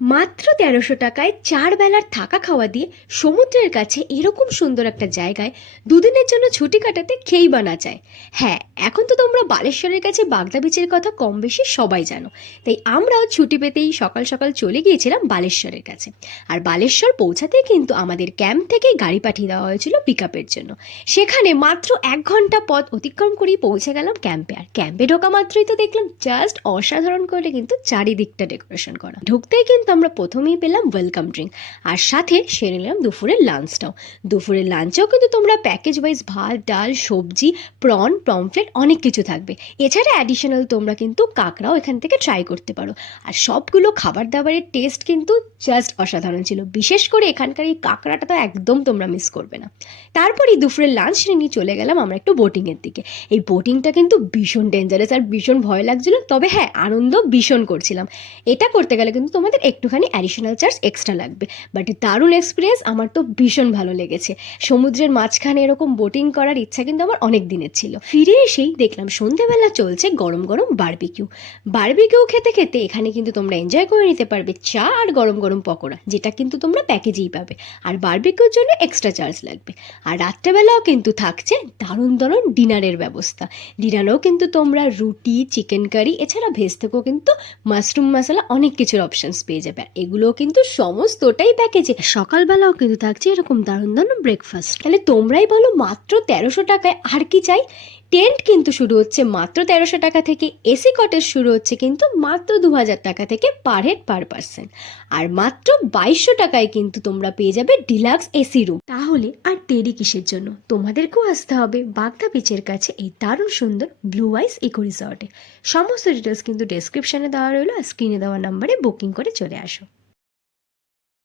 মাত্র ১৩০০ টাকায় ৪ বেলার থাকা খাওয়া দিয়ে সমুদ্রের কাছে এরকম সুন্দর একটা জায়গায় দুদিনের জন্য ছুটি কাটাতে খেয়েই বা না চায়। হ্যাঁ, এখন তো তোমরা বালেশ্বরের কাছে বাগদা বিচের কথা কম বেশি সবাই জানো। তাই আমরাও ছুটি পেতেই সকাল সকাল চলে গিয়েছিলাম বালেশ্বরের কাছে। আর বালেশ্বর পৌঁছাতেই কিন্তু আমাদের ক্যাম্প থেকে গাড়ি পাঠিয়ে দেওয়া হয়েছিল পিক আপের জন্য। সেখানে মাত্র ১ ঘন্টা পথ অতিক্রম করেই পৌঁছে গেলাম ক্যাম্পে। আর ক্যাম্পে ঢোকা মাত্রই তো দেখলাম জাস্ট অসাধারণ করে কিন্তু চারিদিকটা ডেকোরেশন করা। ঢুকতেই কিন্তু আমরা প্রথমেই পেলাম ওয়েলকাম ড্রিঙ্ক, আর সাথে সেরে নিলাম দুপুরের লাঞ্চটাও। দুপুরের লাঞ্চেও কিন্তু তোমরা প্যাকেজ ওয়াইজ ভাত, ডাল, সবজি, প্রন, পমফ্লেট অনেক কিছু থাকবে। এছাড়া অ্যাডিশনাল তোমরা কিন্তু কাঁকড়াও এখান থেকে ট্রাই করতে পারো। আর সবগুলো খাবার দাবারের টেস্ট কিন্তু জাস্ট অসাধারণ ছিল। বিশেষ করে এখানকার এই কাঁকড়াটা তো একদম তোমরা মিস করবে না। তারপরেই দুপুরের লাঞ্চ নিয়ে চলে গেলাম আমরা একটু বোটিংয়ের দিকে। এই বোটিংটা কিন্তু ভীষণ ডেঞ্জারাস আর ভীষণ ভয় লাগছিল, তবে হ্যাঁ, আনন্দ ভীষণ করছিলাম। এটা করতে গেলে কিন্তু তোমাদের একটুখানি অ্যাডিশনাল চার্জ এক্সট্রা লাগবে, বাট দারুণ এক্সপিরিয়েন্স, আমার তো ভীষণ ভালো লেগেছে। সমুদ্রের মাঝখানে এরকম বোটিং করার ইচ্ছা কিন্তু আমার অনেক দিনের ছিল। ফিরে এসেই দেখলাম সন্ধ্যেবেলা চলছে গরম গরম বারবিকিউ। বারবিকিউ খেতে খেতে এখানে কিন্তু তোমরা এনজয় করে নিতে পারবে চা আর গরম গরম পকোড়া, যেটা কিন্তু তোমরা প্যাকেজেই পাবে। আর বারবিকিউর জন্য এক্সট্রা চার্জ লাগবে। আর রাত্রেবেলাও কিন্তু থাকছে দারুণ দারুণ ডিনারের ব্যবস্থা। ডিনারেও কিন্তু তোমরা রুটি, চিকেন কারি, এছাড়া ভেজ থেকেও কিন্তু মাশরুম মশলা অনেক কিছুর অপশনস পেয়ে যাবে। আর এগুলোও কিন্তু সমস্তটাই প্যাকেজে। সকালবেলাও কিন্তু থাকছে এরকম দারুণ দারুণ ব্রেকফাস্ট। তাহলে তোমরাই বলো, মাত্র ১৩০০ টাকায় আর কি চাই? টেন্ট কিন্তু শুরু হচ্ছে মাত্র ১৩০০ টাকা থেকে, এসি কটেজ শুরু হচ্ছে কিন্তু মাত্র ২০০০ টাকা থেকে পার হেড পার পার্সন। আর মাত্র ২২০০ টাকায় কিন্তু তোমরা পেয়ে যাবে ডিলাক্স এসি রুম। তাহলে আর দেরি কিসের জন্য? তোমাদেরকেও আসতে হবে বাগদা বিচের কাছে এই দারুণ সুন্দর ব্লু আইস ইকো রিসর্টে। সমস্ত ডিটেলস কিন্তু ডেসক্রিপশনে দেওয়া রইলো, আর স্ক্রিনে দেওয়া নাম্বারে বুকিং করে চলে আসো।